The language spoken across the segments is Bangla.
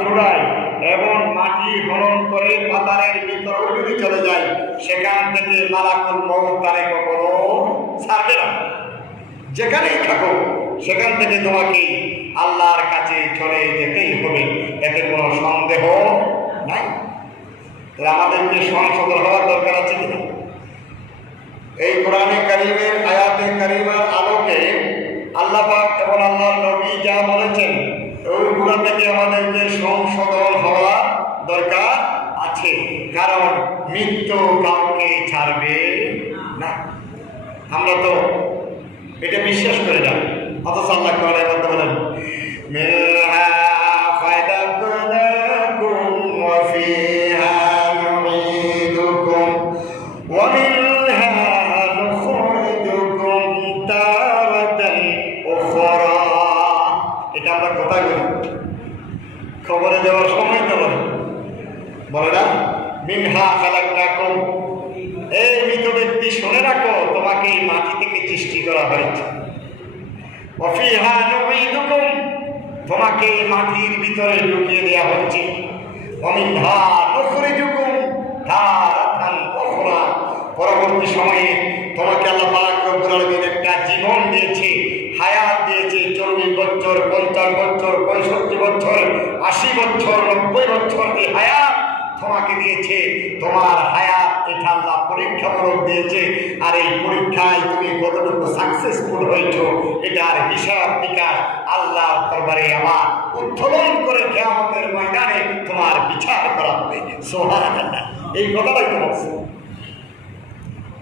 ঠুড়ায় এবং মাটি খনন করে পাতারের ভিতরে যদি চলে যায়, সেখান থেকে মালাকুল মউত তারে কখনো ছাড়বে না। যেখানেই থাকো সেখান থেকে তোমাকে আল্লাহর কাছে চলে যেতেই হবে, এতে কোনো সন্দেহ নাই। তাহলে আমাদেরকে সংশোধন হওয়ার দরকার আছে কিনা? এই কোরআনে কারীমের আয়াতে কারীমার আলোকে আল্লাহ পাক এবং আল্লাহর নবী যা বলেছেন ওইগুলো থেকে আমাদেরকে সংশোধন হওয়া দরকার আছে, কারণ মৃত্যু কাউকে ছাড়বে না। আমরা তো এটা বিশ্বাস করে না, অথচ আল্লাহ কোরআনে বলতে বলেন মিনহা খালাকনাকুম ওয়া ফিহা নুঈদুকুম ওয়া মিনহা নুখরিজুকুম তারাতান উখরা। এটা আমরা কথা বলি, খবরে দেওয়ার সময় তো বলে না মিনহা খালাকনাকুম। এই মৃত ব্যক্তি শুনে রাখো, তোমাকে এই মাটি থেকে সৃষ্টি করা হয়েছে। ওয়া ফিহা নুঈদুকুম, তোমাকে এই মাটির ভিতরে ঢুকিয়ে দেওয়া হচ্ছে। ওয়া মিনহা নুখরিজুকুম তারাতান উখরা, পরবর্তী সময়ে তোমাকে আল্লাহ পাক রব্বুল আলামিন একটা জীবন দিয়েছে, হায়াত দিয়েছে। 40 বছর, 50 বছর, 65 বছর, 80 বছর, 90 বছর এই হায়াত তোমাকে দিয়েছে। তোমার হায়াত এটা আল্লাহ পরীক্ষামূলক দিয়েছে, আর এই পরীক্ষায় তুমি কতটুকু সাকসেসফুল হয়েছ এটার হিসাব নিকাশ আল্লাহর দরবারে আমার উত্তোলন করে কিয়ামতের ময়দানে তোমার বিচার করা হবে। সুবহানাল্লাহ, এই কথাটাই তো বলছে।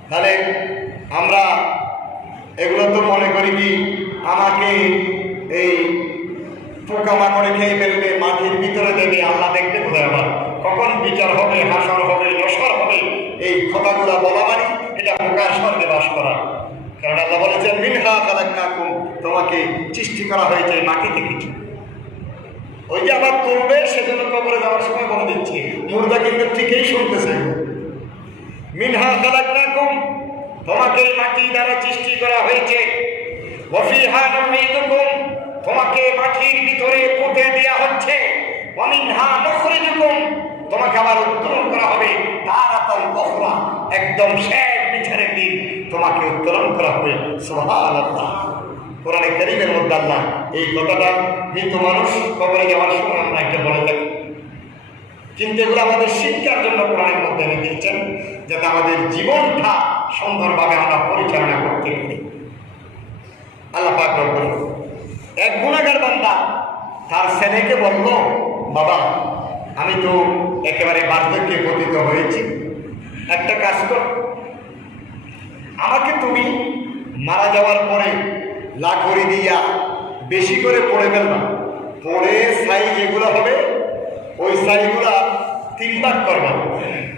তাহলে আমরা এগুলো তো মনে করি কি আমাকে এই পোকামাকড়ে খেয়ে ফেলবে, মাটির ভিতরে দেবে, আল্লাহ দেখতে কোথায় আবার কখন বিচার হবে, হাসর হবে, নসর হবে, এই কথাগুলো বলা মানে এটা পোকার স্বর্গে বাস করা। কারণ আল্লাহ বলেছেন মিনহা খালাকনাকুম, তোমাকে সৃষ্টি করা হয়েছে মাটি থেকে। ওই যে আবার তুলবে, সেজন্য কবরে যাওয়ার সময় বলে দিচ্ছি, মুর্দা কিন্তু ঠিকই শুনতেছে। মিনহা খালাকনাকুম, তোমাকে মাটি দ্বারা সৃষ্টি করা হয়েছে। ওয়া ফিহা নুঈদুকুম, তোমাকে মাটির ভিতরে পুঁতে দেওয়া হচ্ছে। ওয়া মিনহা নুখরিজুকুম, তোমাকে আবার উত্তোলন করা হবে। তারাতান উখরা, একদম শেষ বিচারের দিন তোমাকে উত্তোলন করা হবে। সুবহানাল্লাহ, কোরআনে কারীমের মধ্যে আল্লাহ এই কথাটা মৃত মানুষ কবরে যাওয়ার সময় আমরা একটা বলে থাকি, কিন্তু এগুলো আমাদের শিক্ষার জন্য কোরআনের মধ্যে এনে দিয়েছেন, যাতে আমাদের জীবনটা সুন্দরভাবে আমরা পরিচালনা করতে পারি। আল্লাহ পাক রব্বুল এক গুনাহগার বান্দা তার ছেলেকে বলল, বাবা আমি তো একেবারে বার্ধক্যে পতিত হয়েছি, একটা কাজ কর, আমাকে তুমি মারা যাওয়ার পরে লাকড়ি দিয়া বেশি করে পড়ে ফেলবা, পড়ে ছাই যেগুলো হবে ওই ছাইগুলা 3 ভাগ করবা।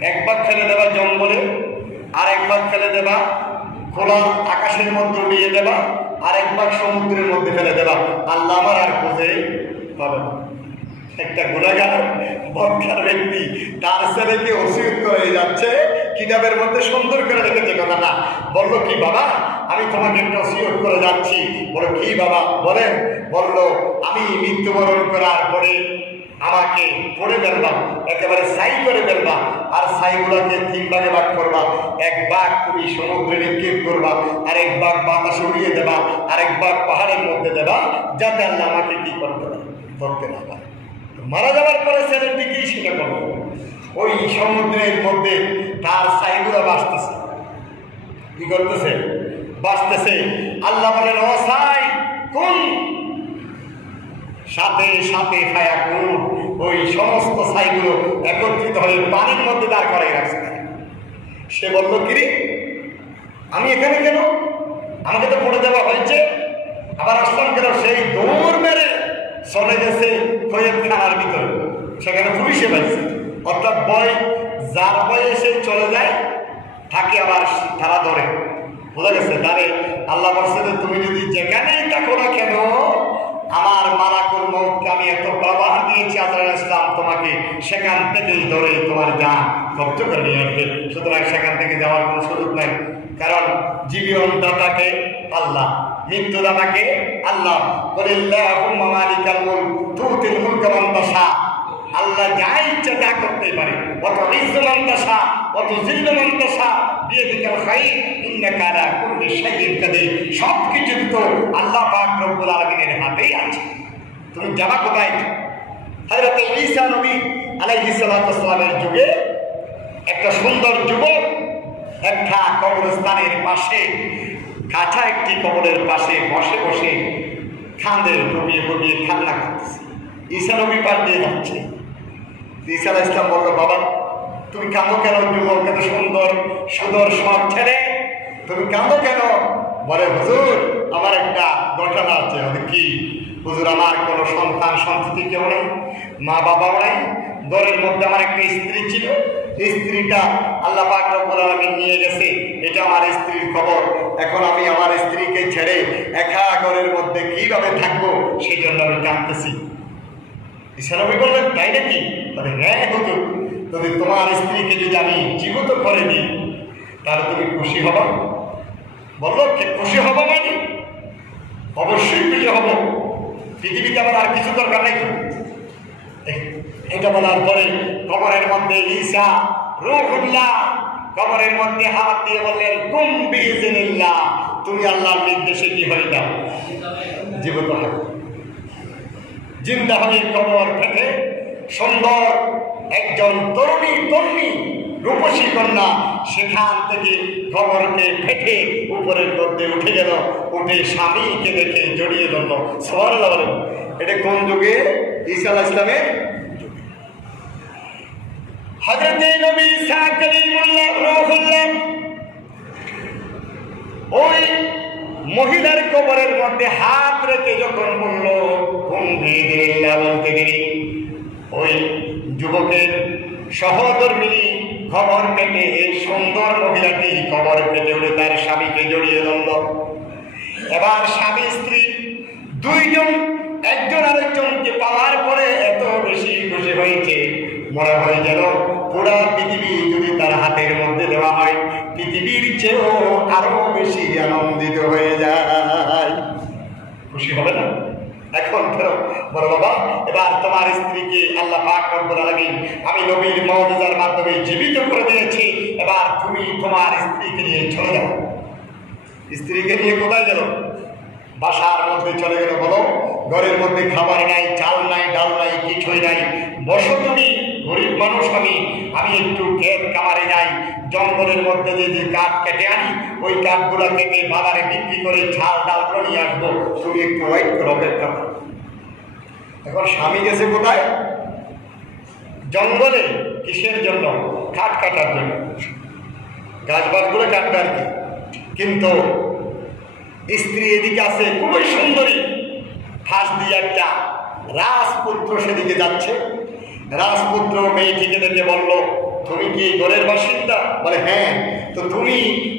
1 ভাগ ফেলে দেবা জঙ্গলে, আর 1 ভাগ ফেলে দেবা খোলা আকাশের মধ্যে উড়িয়ে দেবা, আর 1 ভাগ সমুদ্রের মধ্যে ফেলে দেবা। আল্লাহ আমার আর খুঁজে পাবে না। একটা গুনাহগার বদকার ব্যক্তি তার ছেলেকে ওসিয়ত করে যাচ্ছে, কিতাবের মধ্যে সুন্দর করে রেখেছে কথাটা। বললো কি বাবা, আমি তোমাকে একটা ওসিয়ত করে যাচ্ছি। বলো কি বাবা বলেন? বললো আমি মৃত্যুবরণ করার পরে আমাকে পড়ে ফেলবা, একেবারে ছাই করে ফেলবা, আর ছাইগুলোকে 3 ভাগে ভাগ করবা। 1 ভাগ তুমি সমুদ্রে নিক্ষেপ করবা, আর 1 ভাগ বাতাসে উড়িয়ে দেবা, আর 1 ভাগ পাহাড়ের মধ্যে দেবা, যাতে আল্লাহ আমাকে কি করতে পারে, ধরতে না পারে। মারা যাওয়ার পরে ছেলের দিকেই সেটা করবো। ওই সমুদ্রের মধ্যে তার ছাইগুলো বাঁচতেছে, কি করতেছে, বাঁচতেছে। আল্লাহ বলেন ও ছাই কোন, সাথে সাথে ফায়াকুন, ওই সমস্ত ছাইগুলো একত্রিত হয়ে পানির মধ্যে দাঁড় করাই রাখছে। সে বলল কিরে আমি এখানে কেন, আমাকে তো পড়ে দেওয়া হয়েছে, আবার আসলাম কেন? সেই দৌড় মেরে চলে গেছে খৈয়ের থানার ভিতরে, সেখানে পুলিশে পাইছে। অর্থাৎ বয় যার বয়ে সে চলে যায় তাকে আবার তারা ধরে, বোঝা গেছে? তাহলে আল্লাহ বলছে যে তুমি যদি যেখানেই থাকো না কেন, আমার মালাকুল মউতকে আমি এত প্রবাহ দিয়েছি আজরাইল ইসলাম, তোমাকে সেখান থেকেই ধরে তোমার জান কব্জ করে নিয়ে আসবে। সুতরাং সেখান থেকে যাওয়ার কোনো সুযোগ নাই, কারণ জীবন দাতাকে আল্লাহ, মৃত্যুদাতাকে আল্লাহ। কুলিল্লাহুম্মা মালিকাল মুলক তুতিল মুলকা মান তাশা আল্লাহ যা ইচ্ছা তা করতে পারে। অত ইজ্জমান তাশা অত জিল্লমান তাশা বিয়াদিকাল খায়র ইন্নাকা আলা কুল্লি শাইইন কাদির। সবকিছু তো আল্লাহ পাক রব্বুল আলামিনের হাতেই আছে। তুমি যাবা কোথায়? হযরত ঈসা নবী আলাইহিস সালাতু ওয়াস সালামের যুগে একটা সুন্দর যুবক একটা কবরস্থানের পাশে, কাঁচা একটি কবরের পাশে বসে বসে কাঁধে ডুবিয়ে ডুবিয়ে কান্না করতেছে। ঈসা নবী পার দিয়ে যাচ্ছে। ঈসা আলাইহিস সালাম বলল, বাবা তুমি কাঁদো কেন? যুবক এত সুন্দর সুদর্শন ছেলে, তুমি কাঁদো কেন? বলে, হুজুর আমার একটা ঘটনা আছে। কি? হুজুর আমার কোনো সন্তান সন্ততি কেউ নেই, মা বাবাও নাই। ঘরের মধ্যে আমার একটা স্ত্রী ছিল, স্ত্রীটা আল্লাহ পাক রব্বুল আলামিন নিয়ে গেছে। এটা আমার স্ত্রীর খবর। এখন আমি আমার স্ত্রীকে ছেড়ে একা ঘরের মধ্যে কিভাবে থাকবো, সেই জন্য আমি কাঁদতেছি। ঈসা নবী বললেন, তাই নাকি? বলে, হ্যাঁ হুজুর, যদি তোমার স্ত্রীকে যদি আমি জীবিত করে দিই তাহলে তুমি খুশি হবা? বললো, খুশি হবো মানে? অবশ্যই খুশি হব। পৃথিবীতে আমার আর কিছু দরকার নেই। এটা বলার পরে কবরের মধ্যে ঈসা রূহুল্লাহ কবরের মধ্যে হাত দিয়ে বললেন, কুম বিইজনিল্লাহ, তুমি আল্লাহর নির্দেশে কি হয়ে যাও, জীবিত হও। জিন্দা হয়ে কবর থেকে সুন্দর একজন তরুণী রূপসী কন্যা সেখান থেকে কবরকে ফেটে উপরের মধ্যে উঠে গেল। উঠে স্বামীকে দেখে জড়িয়ে ধরল। সুবহানাল্লাহ বলেন। এটা কোন যুগে? ঈসা আলাইহিস সালামের। হযরত নবী ঈসা কালিমুল্লাহ রূহুল্লাহ ওই মহিলার কবরের মধ্যে হাত রেখে যখন বলল কুম বিইজনিল্লাহ বলতে দেরি, ওই যুবকের সহধর্মিনী খবর পেটে এই সুন্দর মহিলাটি খবর পেটে উঠে তার স্বামীকে জড়িয়ে ধরল। এবার স্বামী স্ত্রী দুইজন একজন আরেকজনকে পাওয়ার পরে এত বেশি খুশি হয়েছে, মনে হয় যেন পুরা পৃথিবী যদি তার হাতের মধ্যে দেওয়া হয় পৃথিবীর চেয়েও আরো বেশি আনন্দিত হয়ে যায়। খুশি হবে না? এখন বলো, বাবা এবার তোমার স্ত্রীকে আল্লাহ পাক রব্বুল আলামিন আমি নবীর মুজিজার মাধ্যমে জীবিত করে দিয়েছি। এবার তুমি তোমার স্ত্রীকে নিয়ে চলে যাও। স্ত্রীকে নিয়ে কোথায় গেল? বাসার মধ্যে চলে গেল। বলো, ঘরের মধ্যে খাবার নাই, চাল নাই, ডাল নাই, কিছুই নাই। বসো তুমি, গরিব মানুষ আমি একটু ক্ষেত কামারে যাই, জঙ্গলের মধ্যে যে কাঠ কেটে আনি ওই কাঠগুলো কেটে বাজারে বিক্রি করে ঝাল ডালগুলো নিয়ে আসবো, তুমি একটু ওয়েট করো, অপেক্ষা করো। এখন স্বামী গেছে কোথায়? জঙ্গলে। কিসের জন্য? কাঠ কাটার জন্য, গাছবাছগুলো কাটবে আর কি। কিন্তু স্ত্রী এদিকে আছে, খুবই সুন্দরী, ফাঁস দিয়ে একটা রাজপুত্র সেদিকে যাচ্ছে। রাজপুত্র মেয়েটিকে দেখে বলল, তুমি কি ঘরের বাসিন্দা? বলে, হ্যাঁ। তো তুমি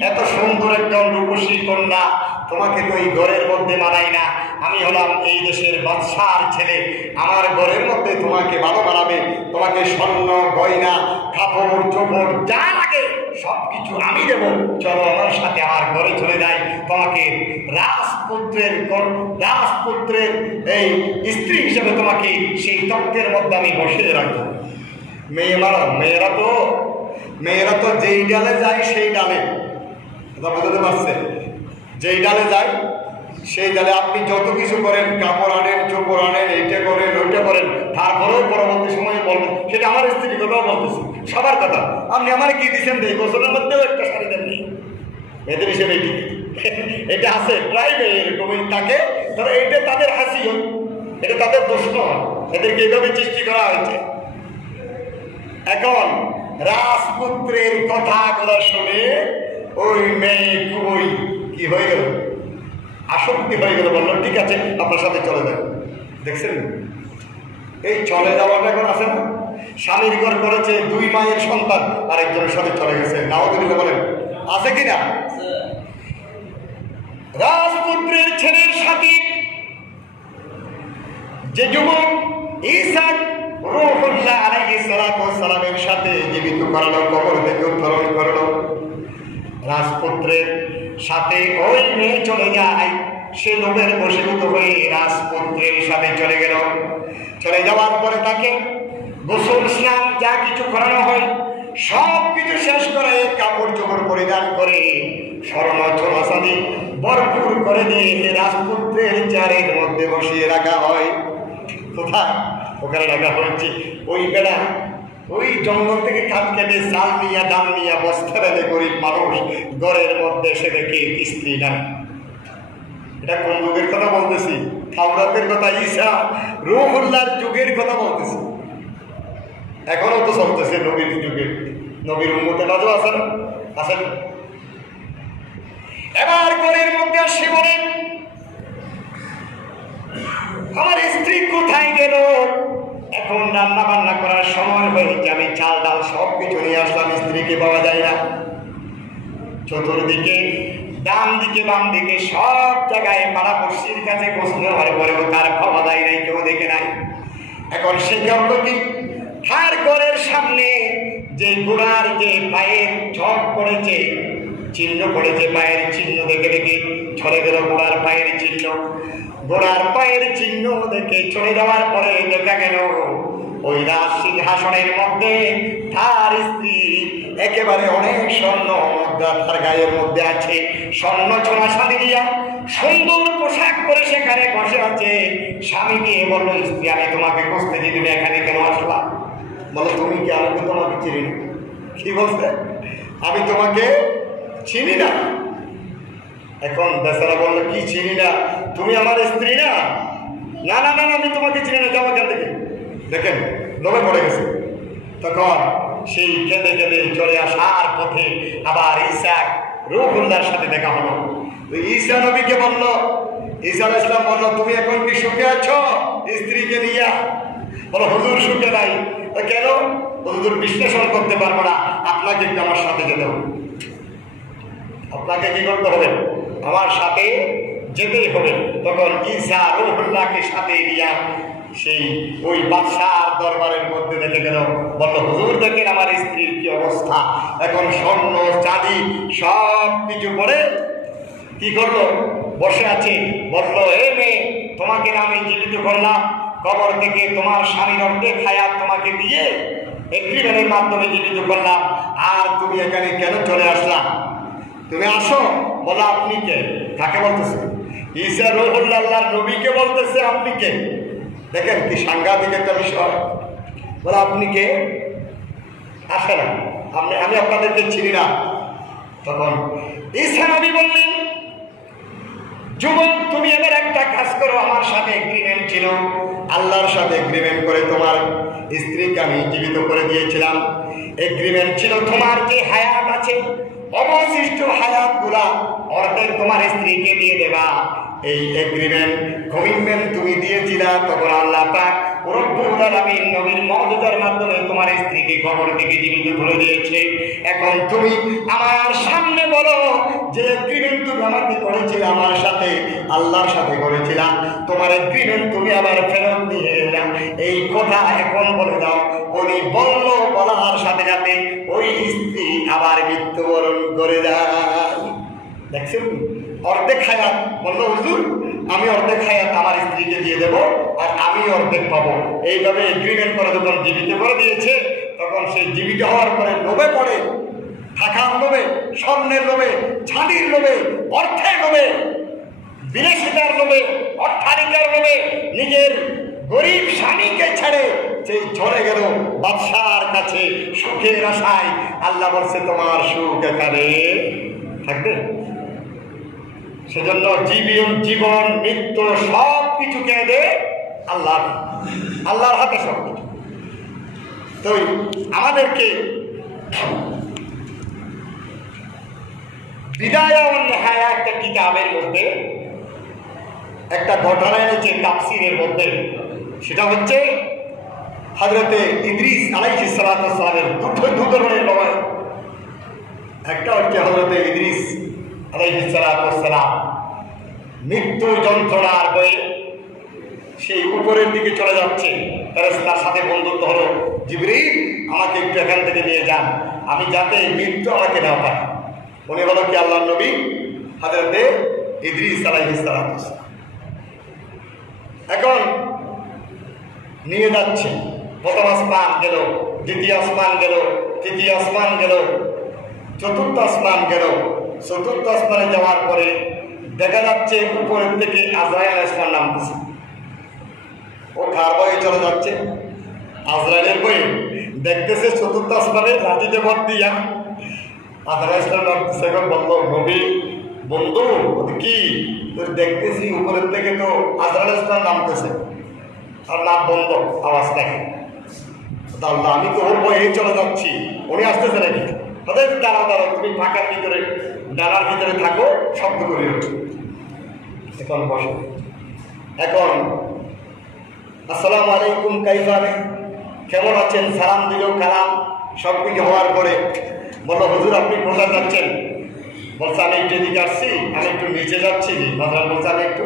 এত সুন্দর একজন রূপসী কন্যা, তোমাকে তো এই ঘরের মধ্যে মানাই না। আমি হলাম এই দেশের বাদশার ছেলে, আমার ঘরের মধ্যে তোমাকে ভালো মানাবে। তোমাকে স্বর্ণ গয়না কাপড় চোপড় যা লাগে সব কিছু আমি দেব। চলো আমার সাথে আমার ঘরে চলে যাই, তোমাকে রাজপুত্রের এই স্ত্রী হিসেবে তোমাকে সেই তত্ত্বের মধ্যে আমি বসিয়ে রাখবো। মেয়েরা তো যেই ডালে যায় সেই ডালে, বুঝতে পারছে? যেই ডালে যায় সেই ডালে আপনি যত কিছু করেন, কাপড় আনেন, চোপড় আনেন, এইটা করেন, ওইটা করেন, তারপরেও পরবর্তী সময়ে বলবেন সেটা আমার স্ত্রীর কথাও বলতেছি, সবার কথা। আপনি আমার কি দিচ্ছেন? এই গোসলের মধ্যেও একটা শাড়ি দেননি, মেয়েদের হিসেবে এটা আছে প্রায় এরকমই থাকে। ধরো এইটা তাদের হাসিও, এটা তাদের দোষ নয়, এদেরকে এইভাবে সৃষ্টি করা হয়েছে। এখন রাজপুত্রের কথাগুলো শুনে ওই মেয়ে খুবই কি হয়ে গেল, আসক্তি হয়ে গেল। বললো, ঠিক আছে আপনার সাথে চলে যাবে। দেখছেন এই চলে যাওয়াটা এখন আছে না? স্বামীর ঘর করেছে, 2 মায়ের সন্তান আরেকজনের সাথে চলে গেছে। নাউযুবিল্লাহ বলেন, আছে কিনা? রাজপুত্রের ছেলের সাথে যে যুবক ঈসা রূহুল্লাহ আলাইহিস সালাতু ওয়াস সালামের সাথে জীবিত করালো, কবর থেকে উত্তোলন করলো, রাজপুত্রের সাথে ওই মেয়ে চলে যায়। সে লোভের বশীভূত হয়ে রাজপুত্রের সাথে চলে গেল। চলে যাওয়ার পরে তাকে গোসল স্নান যা কিছু করানো হয় সব কিছু শেষ করে কাপড় চোপড় পরিধান করে স্বর্ণ ছোলাছাদি ভরপুর করে দিয়ে রাজপুত্রের চেয়ারের মধ্যে বসিয়ে রাখা হয়। কোথায়? ওখানে রাখা হয়েছে। ওই বেড়া ওই জঙ্গল থেকে কাঠ কেটে চাল নিয়ে ডাল নিয়ে বস্তা বেঁধে গরিব মানুষ ঘরের মধ্যে এসে দেখে স্ত্রী নাই। এটা কোন যুগের কথা বলতেছি? তাওরাতের কথা, ঈসা রূহুল্লাহর যুগের কথা বলতেছি। এখনো তো চলতেছে নবীর যুগে, নবীর উম্মতের মাঝেও আছেন আছেন। এবার ঘরের মধ্যে আসে বলেন, আমার স্ত্রী কোথায় গেল? এখন রান্না বান্না করার সময় হয়েছে, আমি চাল ডাল সব কিছু নিয়ে আসলাম, স্ত্রীকে পাওয়া যায় না। চতুর্দিকে ডান দিকে বাম দিকে সব জায়গায় পাড়াপড়শির কাছে খোঁজ নেওয়ার পরেও তার পাওয়া যায় নাই, কেউ দেখে নাই। এখন সে কারণ কি, তার ঘরের সামনে যে ঘোড়ার যে পায়ের ঝড় পড়েছে, চিহ্ন পড়েছে, পায়ের চিহ্ন দেখে দেখে চলে গেল ঘোড়ার পায়ের চিহ্ন। ঘোড়ার পায়ের চিহ্ন দেখে চলে যাওয়ার পরে দেখা গেল ওই রাজ সিংহাসনের মধ্যে তার স্ত্রী একেবারে অনেক স্বর্ণ মুদ্রা তার গায়ের মধ্যে আছে, স্বর্ণ ছোলাছাদি দিয়া সুন্দর পোশাক পরে সেখানে বসে আছে। স্বামী গিয়ে বললো, স্ত্রী আমি তোমাকে খুঁজতেছি, তুমি এখানে কেন আসলা? বলো, তুমি কি? আমি তো তোমাকে চিনি না। কি বলছে? আমি তোমাকে চিনি না। এখন বেচারা বললো, কি চিনি না? তুমি আমার স্ত্রী না? না না না, আমি তোমাকে চিনি না, যাও এখান থেকে। দেখেন লোভে পড়ে গেছে। তখন সেই কেঁদে কেঁদে চলে আসার পথে আবার ঈসা রূহুল্লাহর সাথে দেখা হলো। ঈসা নবীকে বলল, ঈসা আলাইহিস সালাম বলল, তুমি এখন কি সুখে আছো স্ত্রীকে নিয়ে? বলো, হুজুর সুখে নাই। কেন? হুজুর বিশ্লেষণ করতে পারবো না, আপনাকে একটু আমার সাথে যেতে হবে। আপনাকে কি করতে হবে? আমার সাথে যেতেই হবে। তখন ঈসা রূহুল্লাহকে সাথে নিয়ে সেই ওই বাদশার দরবারের মধ্যে দেখে গেল। বললো, হুজুর দেখেন আমার স্ত্রীর কি অবস্থা, এখন স্বর্ণ চাঁদি সব কিছু করে কি করলো, বসে আছে। বললো, এ মেয়ে, তোমাকে আমি জীবিত করলাম, কবর থেকে তোমার স্বামীর অর্ধেক হায়াত তোমাকে দিয়ে এগ্রিমেন্টের মাধ্যমে জীবিত করলাম, আর তুমি এখানে কেন চলে আসলাম? তুমি আসো। বলো, আপনি কে? কাকে বলতেছে? ঈসা রূহুল্লাহ আল্লাহর নবীকে বলতেছে, আপনি কে? দেখেন কি সাংঘাতিক একটা বিষয়। বলো, আপনি কে? আসে না, আমি আপনাদেরকে চিনি না। তখন ঈসা নবী বললেন, যুবক, তুমি এবার একটা কাজ করো, আমার সাথে এগ্রিমেন্ট ছিল, আল্লাহর সাথে এগ্রিমেন্ট করে তোমার স্ত্রীকে আমি জীবিত করে দিয়েছিলাম। এগ্রিমেন্ট ছিল তোমার যে হায়াত আছে অবশিষ্ট হায়াত গুলা অর্ধেক তোমার স্ত্রীকে দিয়ে দেবা। এই এগ্রিমেন্ট কমিটমেন্ট তুমি দিয়েছিলা, তখন আল্লাহ পাক রব্বুল আলামিন নবীর মুজিজার মাধ্যমে তোমার স্ত্রীকে কবর থেকে জীবিত করে দিয়েছে। এখন তুমি আমার সামনে বলো যে এগ্রিমেন্ট তুমি আমাকে করেছিলে, আমার সাথে আল্লাহর সাথে করেছিলাম, তোমার এগ্রিমেন্ট তুমি আবার ফেরত দিয়ে এলাম, এই কথা এখন বলে দাও। উনি বলল, বলার সাথে সাথে ওই স্ত্রী আবার মৃত্যুবরণ করে যায়। দেখছেন অর্ধেক হায়াত। বললো, হুজুর আমি অর্ধেক হায়াত আমার স্ত্রীকে দিয়ে দেবো, আর আমি অর্ধেক পাবো। এইভাবে এগ্রিমেন্ট করে যখন জীবিত করে দিয়েছে, তখন সেই জীবিত হওয়ার পরে লোভে পড়ে, টাকার লোভে, স্বর্ণের লোভে, ছাঁদির লোভে, অর্থের লোভে, বিলাসিতার লোভে, অট্টালিকার লোভে নিজের গরিব স্বামীকে ছেড়ে সেই চলে গেল বাদশার কাছে সুখের আশায়। আল্লাহ বলছে, তোমার সুখ এখানে থাকবে। সেজন্য জীবন মৃত্যু সব কিছু কে দেয়? আল্লাহর হাতে সব কিছু। তো আমাদেরকে বিদায়া ও নেহায়া একটা কিতাবের মধ্যে একটা ঘটনা এনেছে তাফসীরের মধ্যে। সেটা হচ্ছে হযরতে ইদ্রিস আলাইহিস সালামের দু ধরনের লড়াই। একটা হচ্ছে হযরতে ইদ্রিস আলাইহিস সালাম মৃত্যু যন্ত্রণার বয়ে সেই উপরের দিকে চলে যাচ্ছে। তার সাথে বন্ধুত্ব হলো, জিবরিল আমাকে একটু এখান থেকে নিয়ে যান, আমি যাতে মৃত্যু আমাকে না পাই। উনি হলো কি আল্লাহর নবী হযরতে ইদ্রিস আলাইহিস সালাম। এখন নিয়ে যাচ্ছে, প্রথম আসমান গেল, দ্বিতীয় আসমান গেল, তৃতীয় আসমান গেল, চতুর্থ আসমান গেল। চতুর্থ আসমানে যাওয়ার পরে দেখা যাচ্ছে উপরের থেকে আজরাইল আসমান নামতেছে। ও কার বয়ে চলে যাচ্ছে? আজরাইলের বয়ে। দেখতেছে চতুর্থ আসমানে লাঠিতে ভর দিয়া আজরাইল আসমান নামতেছে। এখন বলল, নবী বন্ধু কি দেখতেছি উপরের থেকে তো আজরাইল আসমান নামতেছে আর নাম বন্ধ, আওয়াজ দেখে। আল্লাহ, আমি তো ওর বয়ে চলে যাচ্ছি, উনি আসতেছে নাকি? ওদের দাঁড়াও দাঁড়াও, তুমি ফাঁকার ভিতরে ডানার ভিতরে থাকো, শব্দ করে ওঠো। এখন বসো। এখন আসসালামু আলাইকুম কাইফা, কেমন আছেন? সালাম দিল, কালাম সব কিছু হওয়ার পরে বললো, হুজুর আপনি কোথায় যাচ্ছেন? বলছে আমি একটু এদিকে আসছি, আমি একটু নিচে যাচ্ছি। হযরত বলছে আমি একটু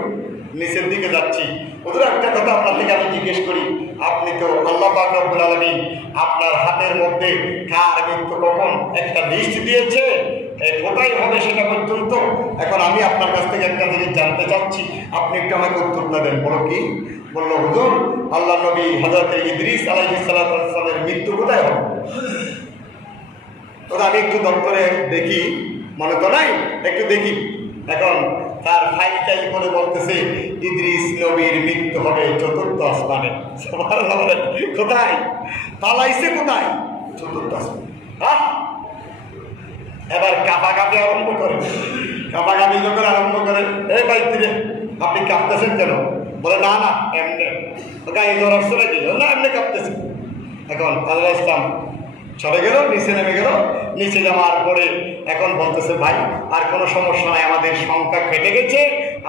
নিচের দিকে যাচ্ছি। হুজুর একটা কথা আপনার থেকে আমি জিজ্ঞেস করি, আপনি তো আল্লাহ পাক রব্বুল আলামিন আপনার হাতের মধ্যে কার মৃত্যু কখন একটা লিস্ট দিয়েছে, কোথায় হবে সেটা পর্যন্ত। এখন আমি আপনার কাছ থেকে একটা জিনিস জানতে চাচ্ছি, আপনি একটু আমাকে উত্তরটা দেন। বলো কি? বললো, হুজুর আল্লাহ নবী হযরত ইদ্রিস আলাইহিস সালামের মৃত্যু কোথায় হবে? ওরা আমি একটু দপ্তরে দেখি, মনে তো নাই, একটু দেখি। এখন তার ফাইল টাইল করে বলতেছে ইদ্রিস নবীর মৃত্যু হবে চতুর্থ আসমানে। কোথায় পালাইছে? কোথায়? চতুর্থ আসমানে। এবার কাঁপাকাঁপি আরম্ভ করে। কাঁপাকাঁপি যখন আরম্ভ করে, এই ভাই দিলে আপনি কাঁপতেছেন কেন? বলে না না এমনি গায়ে জ্বর আসছে নাকি? না এমনি কাঁপতেছে। এখন আল্লাহ ইসলাম চলে গেল, নিচে নেমে গেল। নিচে যাওয়ার পরে এখন বলতেছে, ভাই আর কোনো সমস্যা নাই, আমাদের সংখ্যা কেটে গেছে,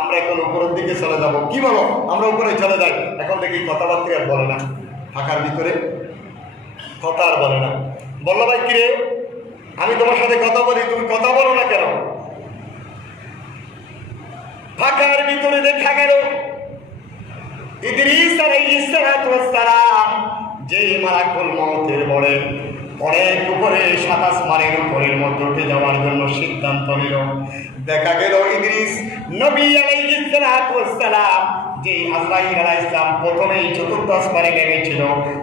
আমরা এখন উপরের দিকে চলে যাব। কি বলো? আমরা উপরে চলে যাই। এখন দেখি কথাবার্তা আর বলে না, ফাঁকার ভিতরে কথা আর বলে না। বললো, ভাই কিরে আমি তোমার সাথে কথা বলি, তুমি কথা বলো না কেন? ফাঁকার ভিতরে দেখা গেল ইদ্রিস আলাইহিস সালাম যে মালাকুল মউতের বড়ে অনেক উপরে 27 আসমানের উপরের মধ্যে উঠে যাওয়ার জন্য সিদ্ধান্ত নিল। দেখা গেল ইদ্রিস নবী আলাইহিস সালাম যে আজরাইল আলাইহিস সালাম প্রথমেই চতুর্থ আসমানে নেমেছিল,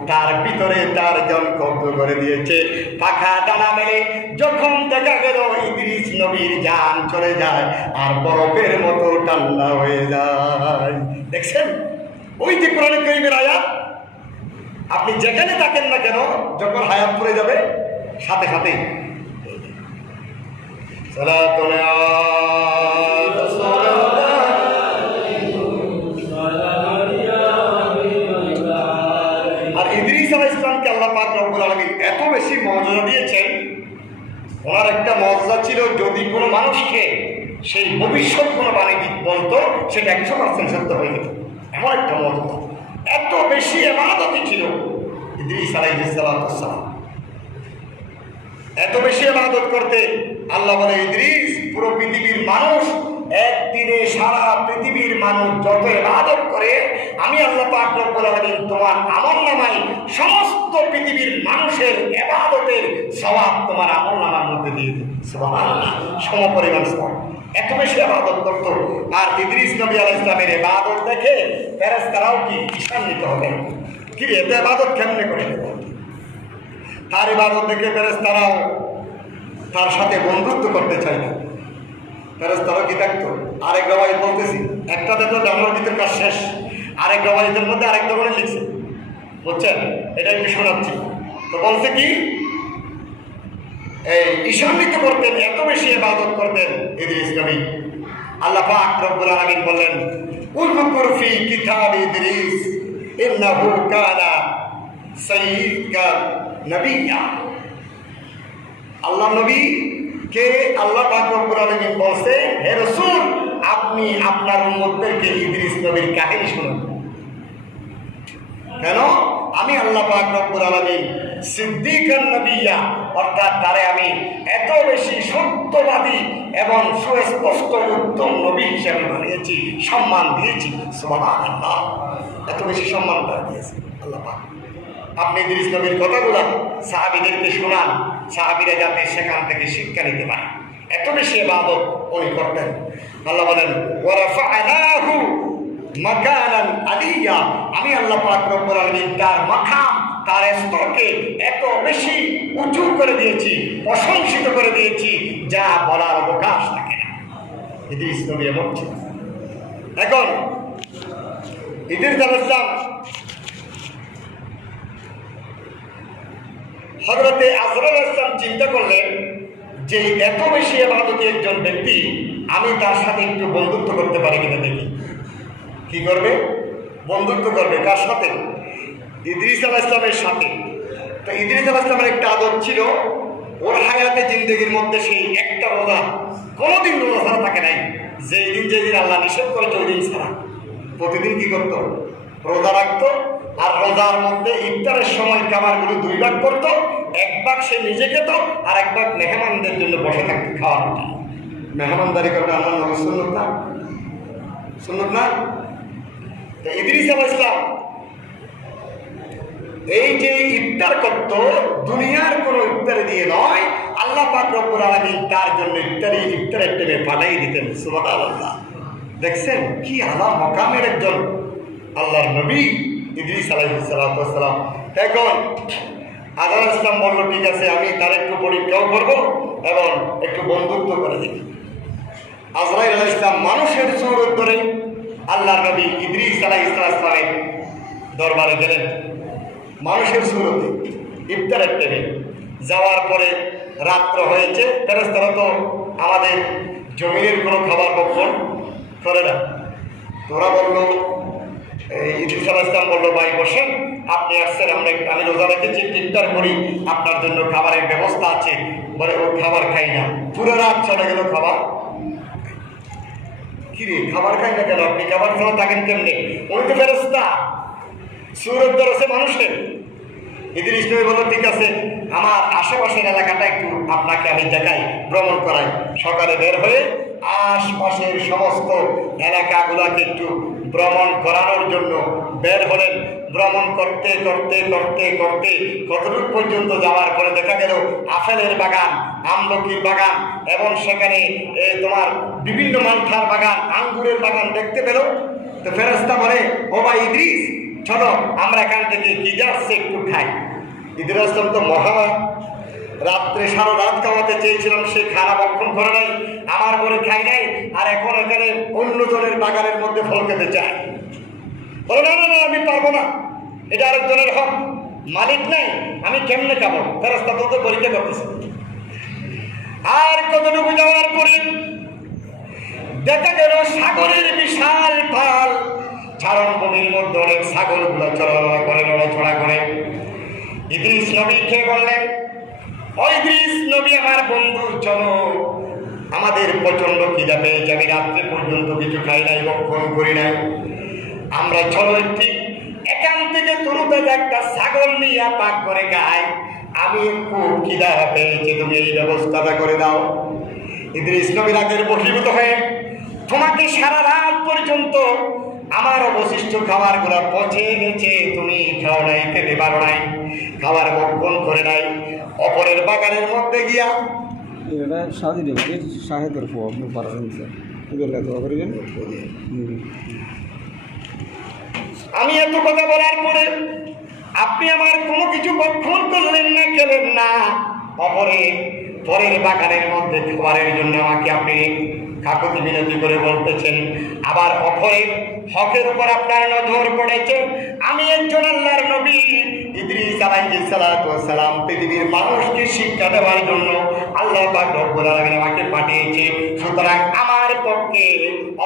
তার ভিতরে তার জন কব্জ করে দিয়েছে। পাখা ডানা মেলে যখন দেখা গেল ইদ্রিস নবীর জান চলে যায় আর বরফের মতো ঠান্ডা হয়ে যায়। দেখছেন ওই যে কোরআনে কারীমের আয়াত, আপনি যেখানে থাকেন না কেন, যখন হায়াত পড়ে যাবে সাথে সাথে আর ইদ্রিস আলাইহিস সালামকে আল্লাহ পাক রব্বুল আলামিন এত বেশি মর্যাদা দিয়েছেন। ওনার একটা মর্যাদা ছিল, যদি কোনো মানুষকে সেই ভবিষ্যৎ কোনো বাণী বলতো সেটা 100% সত্য হয়ে যেত, এমন একটা মর্যাদা। এত বেশি ইবাদতি ছিল ইদ্রিস আলাইহিস সালাম। এত বেশি ইবাদত করতে আল্লাহ বলে, ইদ্রিস পুরো পৃথিবীর মানুষ একদিনে সারা পৃথিবীর মানুষ যত ইবাদত করে আমি আল্লাহ পাক রব্বুল আলামিন তোমার আমলনামায় সমস্ত পৃথিবীর মানুষের ইবাদতের সওয়াব তোমার আমলনামার মধ্যে দিয়ে দেব। সুবহানাল্লাহ, সমপরিমাণ সওয়াব। এত বেশি ইবাদত করত। আর ইদ্রিস নবী আলাইহিস সালামের ইবাদত দেখে ফেরেশতারাও কি ঈর্ষান্বিত হলেন, কি এত ইবাদত কেমনে করে? তার ইবাদত দেখে ফেরেশতারাও তার সাথে বন্ধুত্ব করতে চাইল। ফেরেশতারাও কি দেখতো, আরেক রবাই বলতেছি, একটা দেখো জানার ভিতর কাজ শেষ, আরেক রবাইদের মধ্যে আরেক ধরনের লিখছে, বুঝছেন? এটা একটু শোনাচ্ছি। তো বলছে কি, এই ঈর্ষান্বিত করতেন, এত বেশি ইবাদত করতেন ইদ্রিস নবী। আল্লাহ পাক রব্বুল আলামিন বললেন, উযকুর ফি কিতাব ইদ্রিস ইন্নাহু কানা সাইয়্যিদা নবিয়্যা। আল্লাহ নবী কে আল্লাহ পাক রব্বুল আলামিন বলছে, হে রাসূল আপনি আপনার উম্মতদেরকে ইদ্রিস নবীর কাহিনী শুনুন। কেন? আমি আল্লাহ পাক রব্বুল আলামিন সিদ্দিকান নবিয়্যা, অর্থাৎ তারে আমি এত বেশি সত্যবাদী এবং সুস্পষ্ট উত্তম নবী হিসেবে বানিয়েছি, সম্মান দিয়েছি। সুবহানাল্লাহ, এত বেশি সম্মান দিয়েছে আল্লাহ পাক। আপনি ইদ্রিস নবীর কথাগুলো সাহাবীদেরকে শোনান, সাহাবীরা যাতে সেখান থেকে শিক্ষা নিতে পারে। এত বেশি ইবাদত উনি করতেন। আল্লাহ বলেন, ওয়া রাফা'নাহু মাকানান আলিয়্যা, আমি আল্লাহ পাক রব্বুল আলামিন তার মাকাম, তার স্তরকে এত বেশি উঁচু করে দিয়েছি, প্রশংসিত করে দিয়েছি, যা বলার অবকাশ থাকে না। ইদ্রিস নবী এমন ছিল। এখন ইদ্রিস আলাইহিস সালাম হযরতে আজরাইল আলাইহিস সালাম চিন্তা করলেন যে এত বেশি ইবাদতি একজন ব্যক্তি, আমি তার সাথে একটু বন্ধুত্ব করতে পারি কিনা দেখি। কি করবে? বন্ধুত্ব করবে। কার সাথে? ইদ্রিস আলাইহিস সালামের সাথে। তো ইদ্রিস আলাইহিস সালামের একটা আদত ছিল, ওর হায়াতে জিন্দগির মধ্যে সেই একটা রোজা, কোনোদিন রোজা ছাড়া থাকে নাই। যেদিন আল্লাহ নিষেধ করেছে ওই দিন ছাড়া প্রতিদিন কি করতো? রোজা রাখতো। আর রোজার মধ্যে ইফতারের সময় খাবারগুলো 2 ভাগ করতো। 1 ভাগ সে নিজে খেত, আর 1 ভাগ মেহমানদের জন্য বসে থাকতো খাওয়ার জন্য। মেহমানদারি করতে আমার নবী সুন্নত না? সুন্নত না? তো ইদ্রিস আলাইহিস সালাম এই যে ইফতার করত, দুনিয়ার কোনো ইফতারে দিয়ে নয়, আল্লাহ পাক রব্বুল আলামিন তার জন্য ইফতারের টাইমে পাঠাই দিতেন। সুবহানাল্লাহ। দেখছেন কি আলা মকামের একজন আল্লাহর নবী ইদ্রিস আলাইহিস সালাম। এখন আজরাইল আলাইহিস সালাম বলল, ঠিক আছে, আমি তার একটু পরীক্ষাও করবো এবং একটু বন্ধুত্ব করে দেখি। আজরাইল আলাইহিস সালাম মানুষের সুরত ধরে আল্লাহর নবী ইদ্রিস আলাইহিস সালামের দরবারে গেলেন মানুষের সুরতে ইফতারের টাইমে। যাওয়ার পরে রাত্র হয়েছে, ফেরেশতারা তো আমাদের জমিনের কোনো খাবার ভক্ষণ করে না। তোরা বললো, ইদ্রিস আলাইহিস সালাম বললো, ভাই বসেন, আপনি আসছেন, আমি রোজা রেখেছি, ইফতার করি, আপনার জন্য খাবারের ব্যবস্থা আছে। বলে ও খাবার খাই না। পুরো রাত চলে গেল খাবার। কিরে খাবার খাই না কেন? আপনি খাবার খাওয়া থাকেন কেমনে? উনি তো ফেরেশতা, সুরত ধরেছে মানুষের। ইদ্রিস নবী বলল, ঠিক আছে, আমার আশেপাশের এলাকাটা একটু আপনাকে আমি দেখাই, ভ্রমণ করাই। সকালে বের হয়ে আশপাশের সমস্ত এলাকাগুলোকে একটু ভ্রমণ করানোর জন্য বের হলেন। ভ্রমণ করতে করতে করতে করতে কতটুকু পর্যন্ত যাওয়ার পরে দেখা গেল আপেলের বাগান, আমলকির বাগান এবং সেখানে তোমার বিভিন্ন মালঠার বাগান, আঙ্গুরের বাগান দেখতে পেল। তো ফেরেশতা বলে, ও ভাই ইদ্রিস, চলো আমরা এখান থেকে কি যাচ্ছে একটু খাই। ইদ্রিস আলাইহিস সালাম তো মহান, রাত্রে সারা রাত খাওয়াতে চেয়েছিলাম, সে খানা ভক্ষণ করে নাই, আমার ঘরে খাই নাই, আর এখন এখানে অন্যজনের বাগানের মধ্যে ফল খেতে চায়। বলে না না না, আমি পারবো না, এটা আরেকজনের হক, মালিক নাই, আমি কেমনে খাবো? ফেরেশতা তো পরীক্ষা করতেছে। আর কতটুকু যাওয়ার পরে দেখা গেল সাগরের বিশাল পাল, চারণভূমির মধ্যে অনেক ছাগলগুলো চলাচলা করে, নড়াচড়া করে। ইদ্রিস নবী খেয়ে বললেন, ও ইদ্রিস নবী আমার বন্ধু, চলো, আমাদের প্রচন্ড খিদা পেয়েছে, আমি রাত্রে পর্যন্ত কিছু খাই নাই, ভক্ষণ করি নাই, আমরা চলো একটি এখান থেকে তরুতাজা একটা ছাগল নিয়ে পাক করে খাই, আমি খুব খিদা পেয়েছে, তুমি এই ব্যবস্থাটা করে দাও। ইদ্রিস নবী রাগের বশীভূত হয়ে, তোমাকে সারা রাত পর্যন্ত আমার অবশিষ্ট খাবারগুলো পচে গেছে, তুমি খাও নাই, খেতে পারো নাই, খাবার ভক্ষণ করে নাই। অপরের বাগানের মধ্যে গিয়া আমি এত কথা বলার পরে আপনি আমার কোনো কিছু ভক্ষণ করলেন না, খেলেন না, পরের বাগানের মধ্যে খাবারের জন্য আমাকে আপনি কাকুতি বিনতি করে বলতেছেন, আবার অপরের হকের উপর আপনার নজর পড়েছে। আমি একজন আল্লাহর নবী, ইদ্রিস আলাইহিস সালাম পৃথিবীর মানুষকে শিক্ষা দেওয়ার জন্য আল্লাহ পাক রব্বুল আলামিন আমাকে পাঠিয়েছে। সুতরাং আমার পক্ষে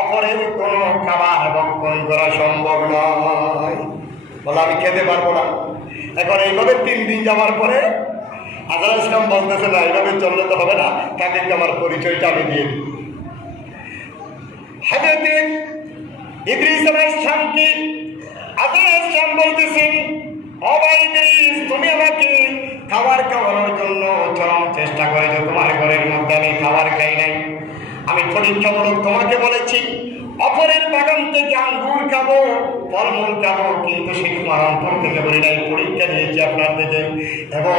অপরের কোনো খাবার ভক্ষণ করা সম্ভব নয়। বলে আমি খেতে পারবো না। এখন এইভাবে 3 দিন যাওয়ার পরে আজরাইল ইসলাম বলতেছে, না, এইভাবে চললে তো হবে না, তাকে আমার পরিচয়টা আমি দিয়ে দিই। হযরত ইদ্রিস আলাইহিস সালামকে আজরাইল ইসলাম বলতেছেন, ও ভাই ইদ্রিস, তুমি আমাকে খাবার খাওয়ানোর জন্য চরম চেষ্টা করেছো, তোমার ঘরের মধ্যে আমি খাবার খাই নাই, আমি পরীক্ষামূলক তোমাকে বলেছি, অপরের বাগান থেকে আঙ্গুর খাবো, ফলমূল খাবো, কিন্তু সে তোমার অন্তর থেকে বলি নাই, পরীক্ষা নিয়েছি আপনার থেকে। এবং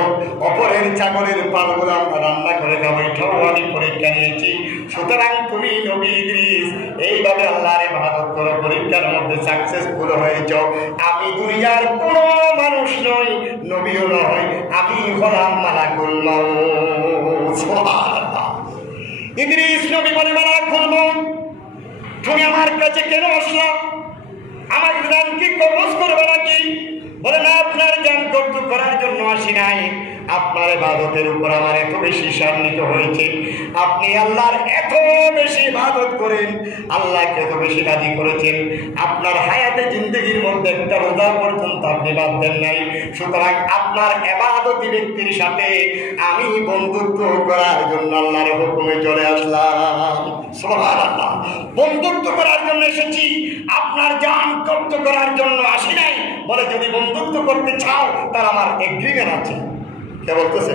অপরের ছাগলের পালগুলো আমরা রান্না করে খাবো, এটাও আমি পরীক্ষা নিয়েছি। সুতরাং তুমি নবী ইদ্রিস এইভাবে আল্লাহর ইবাদত করো, পরীক্ষার মধ্যে সাকসেসফুল হয়েছ। আমি দুনিয়ার কোনো মানুষ নই, নবীও নয়, আমি হলাম মালাকুল মউত। সুবহানাল্লাহ। ইদ্রিস নবী বলে, মালাকুল মউত, তুমি আমার কাছে কেন আসলা? আমার জান কি কবজ করবে নাকি? বলে না, আপনার জান কবজ করার জন্য আসি নাই, আপনার ইবাদতের উপর আমার এত বেশি শান্তিত হয়েছে। আপনি আল্লাহর এত বেশি ইবাদত করেন, আল্লাহকে এত বেশি রাজি করেছেন, আপনার হায়াতে জিন্দগির মধ্যে একটা রোজা পর্যন্ত আপনি বাদ দেন নাই। সুতরাং আপনার ইবাদতি ব্যক্তির সাথে আমি বন্ধুত্ব করার জন্য আল্লাহর হুকুমে চলে আসলাম। সুবহানাল্লাহ। বন্ধুত্ব করার জন্য এসেছি, আপনার জান কবজ করার জন্য আসি নাই। বলে যদি বন্ধুত্ব করতে চাও তার আমার এগ্রিমেন্ট আছে। কে বলতেছে?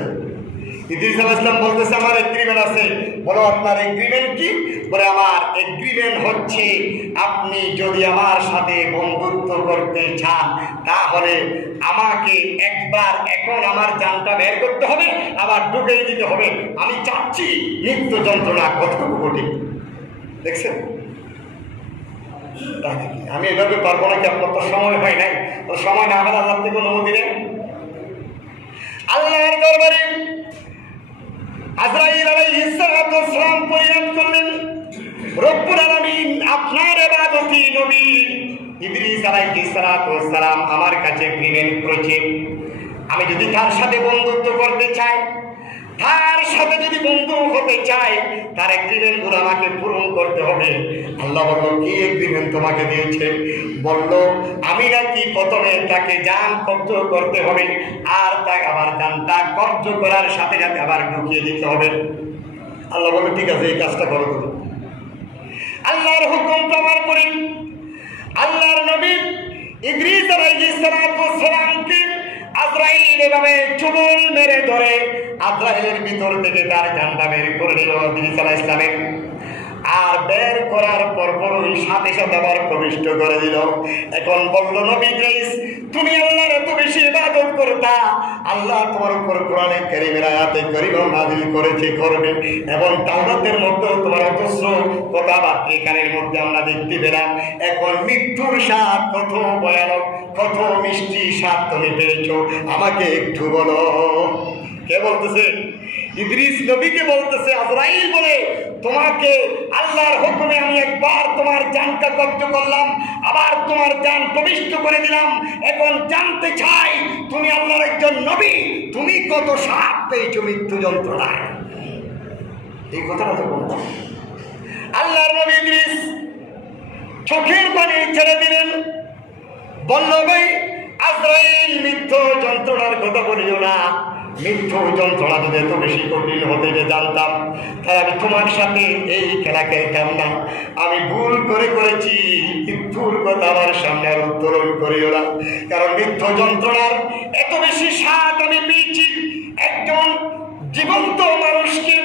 ইদ্রিস আলাইহিস সালাম বলতেছে আমার এগ্রিমেন্ট আছে। বলো আপনার এগ্রিমেন্ট কি? বলে আমার এগ্রিমেন্ট হচ্ছে আপনি যদি আমার সাথে বন্ধুত্ব করতে চান তাহলে আমাকে একবার এখন আমার জানটা বের করতে হবে, আবার ঢুকিয়ে দিতে হবে। আমি চাচ্ছি নিত্য যন্ত্রণা কতটুকু কঠিন। দেখছেন? আমি এভাবে পারবো নাকি? আপনার তো সময় হয় নাই, সময় না হলে আল্লাহ থেকে অনুমতি নেন। আল্লাহর দরবারে আজরাইল আলাইহিস সালাম পরিণত করলেন, রব্বুল আলামিন আপনার ইবাদতি নবী ইদ্রিস আলাইহিস সালাম আমার কাছে এগ্রিমেন্ট করেছে, আমি যদি তার সাথে বন্ধুত্ব করতে চাই, তার সাথে যদি বন্ধু হতে চাই, তার এগ্রিমেন্টগুলো আমাকে পূরণ করতে হবে। আল্লাহ বলল, কি এগ্রিমেন্ট তোমাকে দিয়েছে? বলল, আমি নাকি প্রথমে তাকে জান কবজ করতে হবে, আর তাকে আবার জানটা কবজ করার সাথে সাথে আবার ঢুকিয়ে দিতে হবে। আল্লাহ বলল, ঠিক আছে, এই কাজটা করো তুমি। আল্লাহর হুকুম পাওয়ার পরে আল্লাহর নবী ইদ্রিস আলাইহিস সালামকে আজরাইল এভাবে চুবুল মেরে ধরে আজরাইলের ভিতর থেকে তার জানটা বের করে নিল ইদ্রিস আলাইহিস সালামের। আর বের করার পরপরই সাথে সাথে আবার প্রবিষ্ট করে দিল। এখন বলল, নবী ইদ্রিস, তুমি আল্লাহর এত বেশি ইবাদত করতা, আল্লাহ তোমার উপর কোরআনে কারীমের আয়াতে কারীমা নাযিল করেছে, করবে, এবং তাওরাতের মধ্যেও তোমার অজস্র কথাবার্তা এখানের মধ্যে আমরা দেখতে পেলাম। এখন মৃত্যুর স্বাদ কত ভয়ানক, কত মিষ্টি স্বাদ তুমি পেয়েছো, আমাকে একটু বলো। কে বলতেছে? ইদ্রিস নবীকে বলতেছে। আজরাইল বলে, তোমাকে আল্লাহর হুকুমে আমি একবার তোমার জানটা কবজ করলাম, আবার তোমার জান প্রবিষ্ট করে দিলাম। এখন জানতে চাই তুমি আল্লাহর একজন নবী, তুমি কত স্বাদ পেয়েছো মৃত্যু যন্ত্রণায়। এই কথাটা তো বলতো আল্লাহর নবী ইদ্রিস চোখের পানি ছেড়ে দিলেন, বলল, ভাই আজরাইল মৃত্যু যন্ত্রণার কথা বলিও না, মৃত্যু যন্ত্রণা যদি এত বেশি কঠিন হতে যে জানতাম তাহলে আমি তোমার সাথে এই খেলা খেলতাম না। আমি ভুল করেছি, মৃত্যুর কথা আমার সামনে আর উত্তোলন করিও না, কারণ মৃত্যু যন্ত্রণার এত বেশি স্বাদ আমি পেয়েছি। একজন জীবন্ত মানুষকে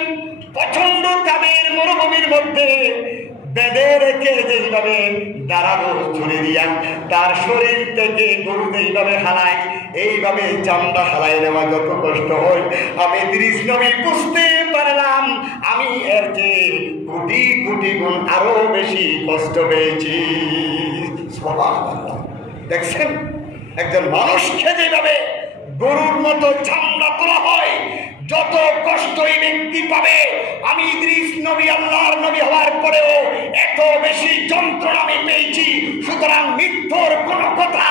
প্রচন্ড তাবের মরুভূমির মধ্যে বেঁধে রেখে যেভাবে দাঁড়ানো ছুরি দিয়া তার শরীর থেকে গরুতে এইভাবে হালায়, এইভাবে চামড়া হালাই নেওয়া যত কষ্ট হয়, আমি ইদ্রিস নবী বুঝতে পারলাম আমি এর চেয়ে কোটি কোটি গুণ আরো বেশি কষ্ট পেয়েছি। দেখছেন, একজন মানুষকে যেভাবে গরুর মতো চামড়া তোলা হয়, যত কষ্টই ব্যক্তি পাবে, আমি ইদ্রিস নবী আল্লাহর নবী হওয়ার পরেও এত বেশি যন্ত্রণা আমি পেয়েছি। সুতরাং মৃত্যুর কোনো কথা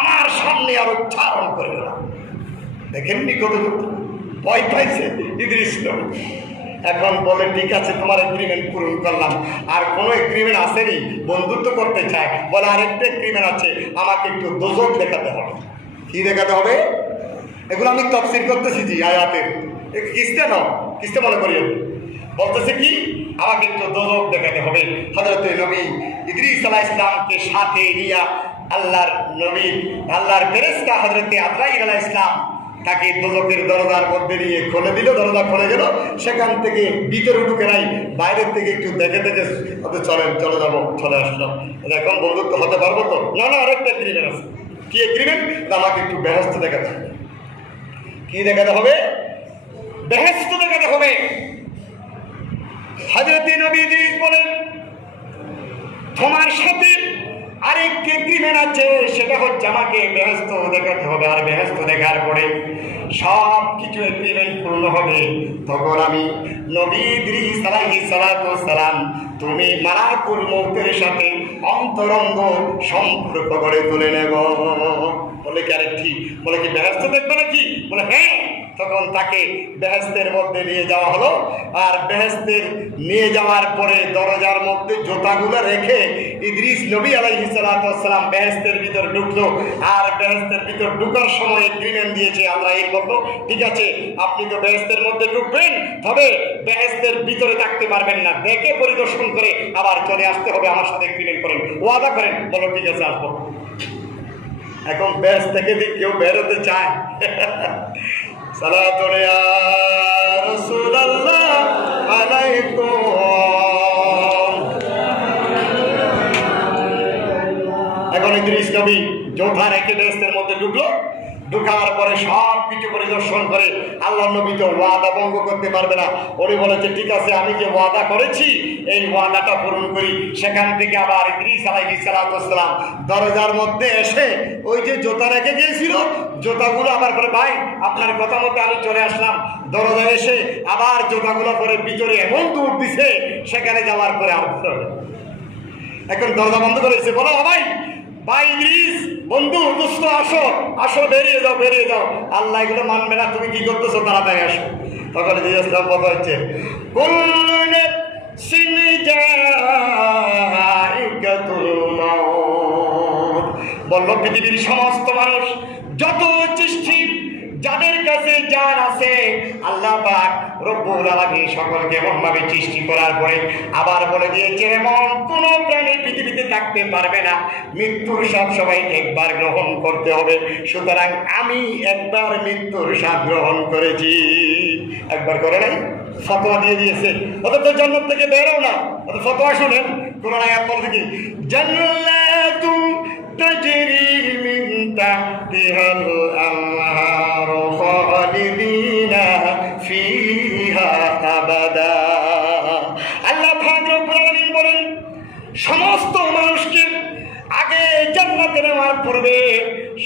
আমার সামনে আর উচ্চারণ করে না। দেখেননি কত ভয় পাইছে ইদ্রিস নবী। এখন বলে, ঠিক আছে, তোমার এগ্রিমেন্ট পূরণ করলাম, আর কোনো এগ্রিমেন্ট আসেনি, বন্ধুত্ব করতে চায়। বলে, আরেকটা এগ্রিমেন্ট আছে, আমাকে একটু দোজখ দেখাতে হবে। কি দেখাতে হবে? এগুলো আমি তাফসীর করতেছি জি আয়াতের, কিস্তে নাও, কিস্তে মনে করি। বলতেছে কি, আমাকে একটু দোজখ দেখাতে হবে। হযরত নবী ইদ্রিস আলাইহিস সালামকে সাথে নিয়ে আল্লাহর নবী, আল্লাহর ফেরেশতা হযরত আজরাইল আলাইহিস সালাম তাকে দোজখের দরজার মধ্যে নিয়ে খুলে দিল, দরজা খুলে গেল, সেখান থেকে ভিতরে ঢুকে নাই, বাইরের থেকে একটু দেখে দেখে চলেন চলে যাবো, চলে আসলাম। এখন বন্ধুত্ব হতে পারবো তো? না না, আরেকটা এগ্রিমেন্ট আছে। কি এগ্রিমেন্ট? আমাকে একটু বেহেশত দেখাতে হবে। কি দেখাতে হবে? বেহেশত দেখাতে হবে। হযরত নবী বলেন তোমার সাথে আরেকটি এগ্রিমেন্ট আছে, সেটা হচ্ছে আমাকে বেহেশত দেখাতে হবে। আর বেহেশত দেখার পরে সব কিছু এগ্রিমেন্ট পূর্ণ হবে, তখন আমি নবী ইদ্রিস আলাইহিস সালাতু ওয়াস সালাম তুমি মালাকুল মউতের সাথে অন্তরঙ্গ সম্পর্ক গড়ে তুলে নেব। বলে কি আরেকটি? বলে কি বেহেশত দেখবে নাকি? বলে হ্যাঁ। তখন তাকে বেহেশতের মধ্যে নিয়ে যাওয়া হলো। আর বেহেশতের নিয়ে যাওয়ার পরে দরজার মধ্যে জুতাগুলো রেখে ইদ্রিস নবী আলাইহিস সালাতু ওয়াস সালাম বেহেশতের ভিতর ঢুকলো। আর বেহেশতের ভিতর ঢুকার সময় এগ্রিমেন্ট দিয়েছে আল্লাহ, এই বললো ঠিক আছে আপনি তো বেহেশতের মধ্যে ঢুকবেন, তবে বেহেশতের ভিতরে থাকতে পারবেন না, দেখে পরিদর্শন করে আবার চলে আসতে হবে, আমার সাথে এগ্রিমেন্ট করেন, ওয়াদা করেন। বলো ঠিক আছে আসবো। এখন বেহেশত থেকে কেউ বেরোতে চায়? সালাতুন ইয়া রাসূলুল্লাহ আলাইকুম। এখন ইদ্রিস নবী জোঠা রেখে বেহেশতের মধ্যে ঢুকলো। ঢুকার পরে সব কিছু পরিদর্শন করে আল্লাহ নবী তো ওয়াদা ভঙ্গ করতে পারবে না। উনি বলেছে ঠিক আছে আমি যে ওয়াদা করেছি এই ওয়াদাটা পূরণ করি। সেখান থেকে আবার ইদ্রিস আলাইহিস সালাতু ওয়াস সালাম দরজার মধ্যে এসে ওই যে জুতা রেখে গিয়েছিল জুতাগুলো আবার করে ভাই আপনার কথা মতো আমি চলে আসলাম। দরজায় এসে আবার জুতাগুলো পরে ভিতরে এমন দূর দিছে, সেখানে যাওয়ার পরে আর এখন দরজা বন্ধ করেছে। বলো ভাই ভাই ইদ্রিস বন্ধু দোস্ত আসো আসো, বেরিয়ে যাও বেরিয়ে যাও। আল্লাহ এগুলো মানবে না, তুমি কি করতেছো, তাড়াতাড়ি আসো। তখন ইদ্রিস কথা হচ্ছে বলল পৃথিবীর সমস্ত মানুষ যত সৃষ্টি যাদের কাছে জান আছে আল্লাহ পাক রব্বুল আলামিন সকলকে এমনভাবে সৃষ্টি করার পরে আবার বলে দিয়েছে এমন কোন প্রাণী পৃথিবীতে থাকতে পারবে না, মৃত্যুর স্বাদ সবাই একবার গ্রহণ করতে হবে। সুতরাং আমি একবার মৃত্যুর স্বাদ গ্রহণ করেছি। একবার করে নাই, ফতোয়া দিয়ে দিয়েছে। অথচ জান্নাত থেকে বেরোও না, অত ফতোয়া শুনেন কোরআন আয়াত বলতে কি জান্নাতু তাজরি মিন তাহতিহাল আনহার খালিদিনা ফিহা আবাদা। আল্লাহ পাক রব্বুল আলামিন বলেন সমস্ত মানুষকে আগে জান্নাতে নেওয়ার পূর্বে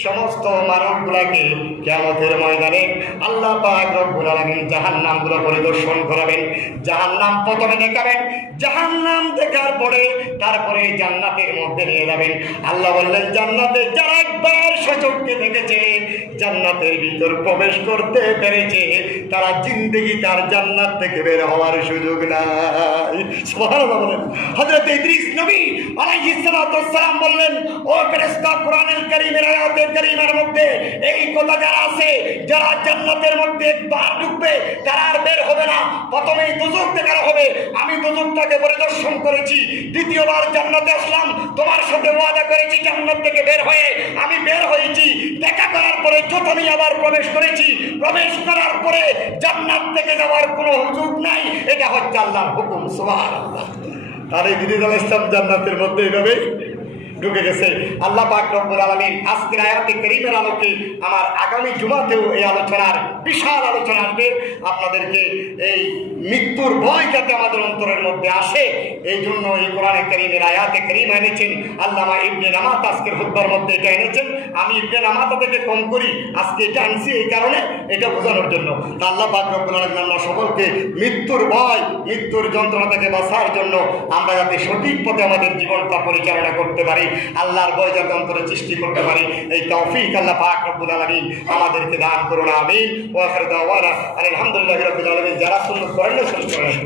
সমস্ত মানুষগুলাকে কিয়ামতের ময়দানে আল্লাহ পাক রব্বুল আলামিন জাহান্নামগুলো পরিদর্শন করাবেন। জাহান্নাম প্রথমে দেখাবেন, জাহান্নাম দেখার পরে তারপরে জান্নাতের মধ্যে নিয়ে যাবেন। আল্লাহ বললেন জান্নাতে যারা একবার সচক্ষে দেখেছে, জান্নাতের ভিতর প্রবেশ করতে পেরেছে, তারা জিন্দেগি তার জান্নাত থেকে বের হওয়ার সুযোগ নাই। সুবহানাল্লাহ বলেন। হযরত ইদ্রিস নবী আলাইহিস সালাতু ওয়াস সালাম বললেন ও ফেরেশতা কোরআনুল কারীমের আয়াতের কারীমের মধ্যে এই কথা যারা আছে যারা জান্নাতের মধ্যে একবার ঢুকবে তারা আর বের হবে না। প্রথমেই দুজক দেখানো হবে, আমি দুজকটাকে পরিদর্শন করেছি, দ্বিতীয়বার জান্নাতে আসলাম, তোমার সাথে ওয়াদা করেছি জান্নাত থেকে বের হয়ে আমি বের হয়েছি, দেখা করার পরে যতই আবার প্রবেশ করেছি, প্রবেশ করার পরে জান্নাত থেকে যাওয়ার কোনো সুযোগ নাই। এটা হচ্ছে আল্লাহর হুকুম। সুবহানাল্লাহ। তার এই ইদ্রিস আলাইহিস সালাম জান্নাতের মধ্যে এইভাবে ঢুকে গেছে। আল্লাহ পাক রব্বুল আলামিন আজকের আয়াতে কারীমের আলোকে আমার আগামী জুমাতেও এই আলোচনার বিশাল আলোচনা আসবে। আপনাদেরকে এই মৃত্যুর ভয় যাতে আমাদের অন্তরের মধ্যে আসে এই জন্য এই কোরআনে কারীমের আয়াতে কারীমা এনেছেন আল্লামা ইবনে নামাত। আজকের খুতবার মধ্যে এটা এনেছেন, আমি ইবনে নামাত থেকে কম করি, আজকে এটা আনছি এই কারণে এটা বোঝানোর জন্য। তা আল্লাহ পাক রব্বুল আলামিন আমরা সকলকে মৃত্যুর ভয় মৃত্যুর যন্ত্রণা থেকে বাঁচার জন্য আমরা যাতে সঠিক পথে আমাদের জীবনটা পরিচালনা করতে পারি, আল্লাহর ভয় যাতে অন্তরে সৃষ্টি করতে পারি, এই তৌফিক আল্লাহ পাক রব্বুল আলামিন আমাদেরকে দান করুন। আমিন। ওয়া আখিরু দাওয়ানা আলহামদুলিল্লাহি রাব্বিল আলামিন। যারা সুন্নাত পড়েন না শুরু করেন।